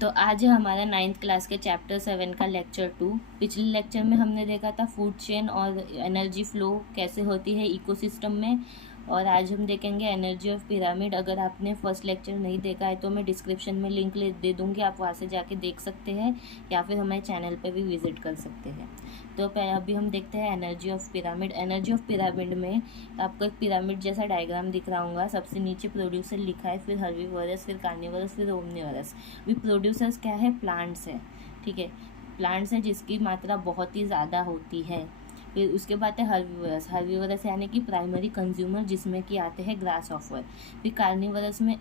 तो आज है हमारा 9th क्लास के चैप्टर 7 का लेक्चर 2। पिछले लेक्चर में हमने देखा था फूड चेन और एनर्जी फ्लो कैसे होती है इकोसिस्टम में, और आज हम देखेंगे एनर्जी ऑफ पिरामिड। अगर आपने फर्स्ट लेक्चर नहीं देखा है तो मैं डिस्क्रिप्शन में लिंक दे दूँगी, आप वहाँ से जाके देख सकते हैं या फिर हमारे चैनल पर भी विजिट कर सकते हैं। तो अभी हम देखते हैं energy of pyramid. Energy of pyramid में आपको एक पिरामिड जैसा डायग्राम दिख रहा होगा। सबसे नीचे प्रोड्यूसर लिखा है, फिर हर्बीवोरस, फिर कार्निवोरस, फिर ओमनिवोरस। भी प्रोड्यूसर्स क्या है? प्लांट्स है, ठीक है, प्लांट्स है जिसकी मात्रा बहुत ही ज़्यादा होती है। फिर उसके बाद है हर्बीवोरस। हर्बीवोरस यानी कि प्राइमरी कंज्यूमर, जिसमें कि आते हैं ग्रास ऑफर। फिर कार्निवोरस में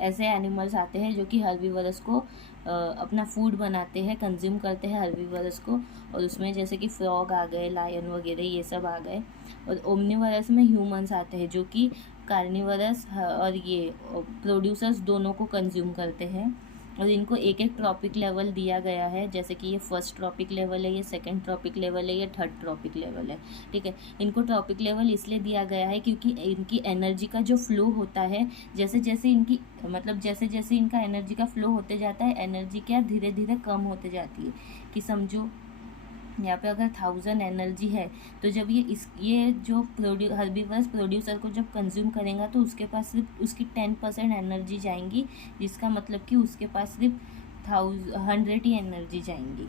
ऐसे एनिमल्स आते हैं जो कि हर्बीवोरस को अपना फूड बनाते हैं, कंज्यूम करते हैं हर्बीवोरस को, और उसमें जैसे कि फ्रॉग आ गए, लायन वगैरह ये सब आ गए। और ओमनिवोरस में ह्यूमंस आते हैं जो कि कार्निवोरस और ये प्रोड्यूसर्स दोनों को कंज्यूम करते हैं। और इनको एक एक ट्रॉपिक लेवल दिया गया है, जैसे कि ये फर्स्ट ट्रॉपिक लेवल है, ये सेकंड ट्रॉपिक लेवल है, ये थर्ड ट्रॉपिक लेवल है, ठीक है। इनको ट्रॉपिक लेवल इसलिए दिया गया है क्योंकि इनकी एनर्जी का जो फ्लो होता है, जैसे जैसे इनका एनर्जी का फ्लो होते जाता है, एनर्जी क्या धीरे धीरे कम होते जाती है। कि समझो यहाँ पे अगर 1000 एनर्जी है, तो जब ये जो हर्बीवरस प्रोड्यूसर को जब कंज्यूम करेगा तो उसके पास सिर्फ उसकी 10% एनर्जी जाएंगी, जिसका मतलब कि उसके पास सिर्फ 100 ही एनर्जी जाएंगी,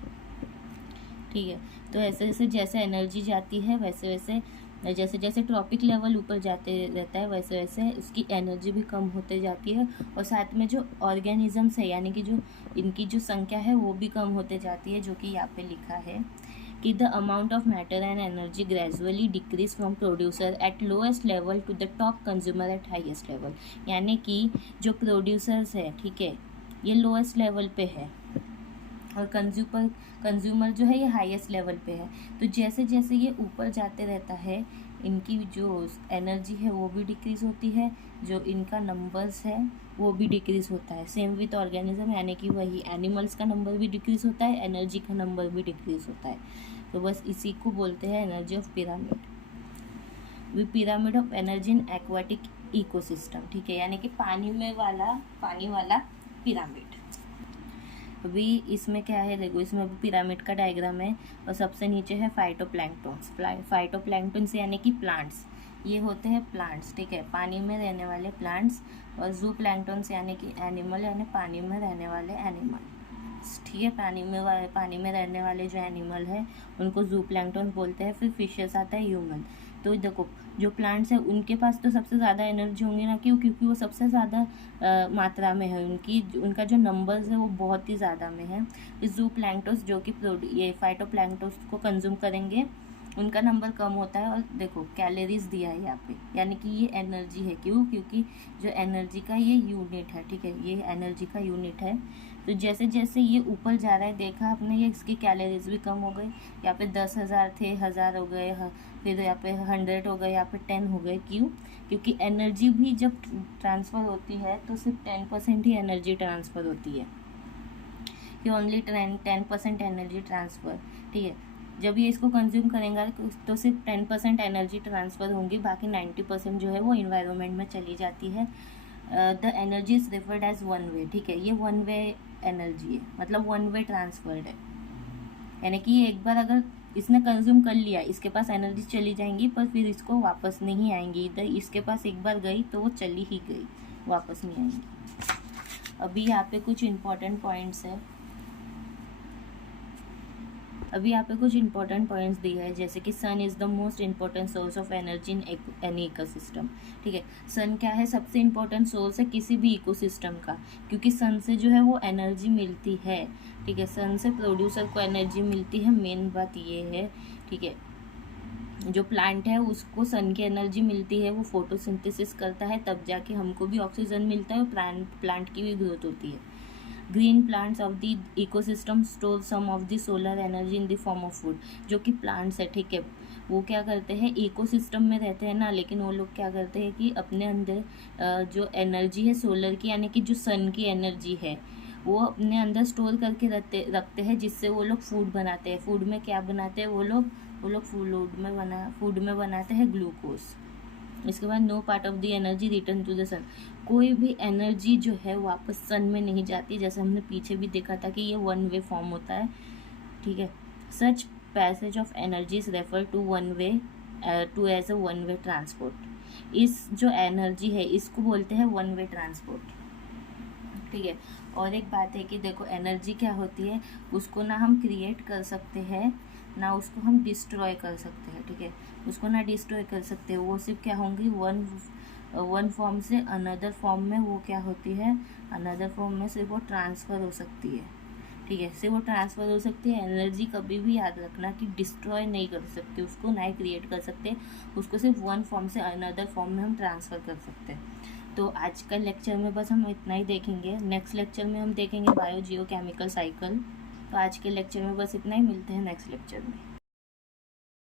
ठीक है। तो ऐसे ऐसे जैसे एनर्जी जाती है वैसे वैसे जैसे जैसे ट्रॉपिक लेवल ऊपर जाते रहता है वैसे वैसे उसकी एनर्जी भी कम होते जाती है, और साथ में जो ऑर्गेनिजम्स है यानी कि जो इनकी जो संख्या है वो भी कम होते जाती है, जो कि यहाँ पे लिखा है कि the amount of matter and energy gradually decrease from producer at lowest level to the top consumer at highest level. यानी कि जो प्रोड्यूसर्स है, ठीक है, ये लोएस्ट लेवल पे है और कंज्यूमर जो है ये हाईएस्ट लेवल पे है। तो जैसे जैसे ये ऊपर जाते रहता है, इनकी जो एनर्जी है वो भी डिक्रीज़ होती है, जो इनका नंबर्स है वो भी डिक्रीज़ होता है। सेम विथ ऑर्गेनिज्म, यानी कि वही एनिमल्स का नंबर भी डिक्रीज़ होता है, एनर्जी का नंबर भी डिक्रीज़ होता है। तो बस इसी को बोलते हैं energy of pyramid. We pyramid of energy in aquatic ecosystem, ठीक है, यानी कि पानी वाला पिरामिड। अभी इसमें क्या है, देखो इसमें अभी पिरामिड का डायग्राम है और सबसे नीचे है फाइटोप्लैंक्टन्स। फाइटोप्लैंक्टन्स यानी कि प्लांट्स, ये होते हैं प्लांट्स, ठीक है, पानी में रहने वाले प्लांट्स। और जू प्लैंक्टन्स यानी कि एनिमल, यानी पानी में रहने वाले एनिमल, ठीक है। पानी में रहने वाले जो एनिमल है उनको जू प्लैंक्टन बोलते हैं। फिर फिशेस आता है ह्यूमन। तो देखो जो प्लांट्स हैं उनके पास तो सबसे ज़्यादा एनर्जी होंगी ना, क्यों? क्योंकि वो सबसे ज़्यादा मात्रा में है, उनका जो नंबर्स है वो बहुत ही ज़्यादा में है। इस जू प्लैंक्टन्स जो कि ये फाइटोप्लैंक्टन्स को कंज्यूम करेंगे, उनका नंबर कम होता है। और देखो कैलोरीज दिया है यहाँ पे, यानी कि ये एनर्जी है, क्यों? क्योंकि जो एनर्जी का ये यूनिट है, ठीक है, ये एनर्जी का यूनिट है। तो जैसे जैसे ये ऊपर जा रहा है, देखा आपने, ये इसकी कैलोरीज भी कम हो गई। यहाँ पे 10,000 थे, 1000 हो गए, फिर यहाँ पे 100 हो गए, यहाँ पे 10 हो गए। क्यों? क्योंकि एनर्जी भी जब ट्रांसफ़र होती है तो सिर्फ 10% ही एनर्जी ट्रांसफ़र होती है, कि ओनली 10% एनर्जी ट्रांसफ़र, ठीक है। जब ये इसको कंज्यूम करेंगे तो सिर्फ 10% एनर्जी ट्रांसफ़र होंगी, बाकी 90% जो है वो इन्वायरमेंट में चली जाती है। The energy is referred as one way, ठीक है, ये वन वे एनर्जी है, मतलब वन वे ट्रांसफर्ड है। यानी कि ये एक बार अगर इसने कंज्यूम कर लिया, इसके पास एनर्जी चली जाएंगी, पर फिर इसको वापस नहीं आएंगी। इधर इसके पास एक बार गई तो वो चली ही गई, वापस नहीं आएंगी। अभी यहाँ पे कुछ इंपॉर्टेंट पॉइंट्स है, दिए हैं, जैसे कि sun is the most important source of energy in any ecosystem, ठीक है। सन क्या है? सबसे इम्पॉर्टेंट सोर्स है किसी भी इकोसिस्टम का, क्योंकि सन से जो है वो एनर्जी मिलती है, ठीक है, सन से प्रोड्यूसर को एनर्जी मिलती है। मेन बात ये है, ठीक है, जो प्लांट है उसको सन की एनर्जी मिलती है, वो फोटोसिंथेसिस करता है, तब जाके हमको भी ऑक्सीजन मिलता है और प्लांट की भी ग्रोथ होती है। Green plants of the ecosystem store some of the solar energy in the form of food. जो कि प्लांट्स है, ठीक है, वो क्या करते हैं, इकोसिस्टम में रहते हैं ना, लेकिन वो लोग क्या करते हैं कि अपने अंदर जो एनर्जी है सोलर की, यानी कि जो सन की एनर्जी है, वो अपने अंदर स्टोर करके रखते हैं, जिससे वो लोग फूड बनाते हैं। फूड में क्या बनाते हैं वो लोग फूड में बनाते हैं ग्लूकोज, इसके बाद no part of the energy return to the sun, कोई भी एनर्जी जो है वापस सन में नहीं जाती, जैसे हमने पीछे भी देखा था कि ये वन वे फॉर्म होता है, ठीक है। Such passage of energies refer to one way to as a one way transport, इस जो एनर्जी है इसको बोलते हैं वन वे ट्रांसपोर्ट, ठीक है। और एक बात है कि देखो एनर्जी क्या होती है, उसको ना हम क्रिएट कर सकते हैं ना उसको हम डिस्ट्रॉय कर सकते हैं, ठीक है। उसको ना डिस्ट्रॉय कर सकते हैं, वो सिर्फ क्या होंगी वन फॉर्म से अनदर फॉर्म में, वो क्या होती है अनदर फॉर्म में सिर्फ वो ट्रांसफ़र हो सकती है, ठीक है। सिर्फ वो ट्रांसफ़र हो सकती है। एनर्जी कभी भी याद रखना कि डिस्ट्रॉय नहीं कर सकते उसको, ना ही क्रिएट कर सकते उसको, सिर्फ वन फॉर्म से अनदर फॉर्म में हम ट्रांसफ़र कर सकते हैं। तो आज का लेक्चर में बस हम इतना ही देखेंगे। नेक्स्ट लेक्चर में हम देखेंगे बायो जियो केमिकल साइकिल। तो आज के लेक्चर में बस इतना ही, मिलते हैं नेक्स्ट लेक्चर में।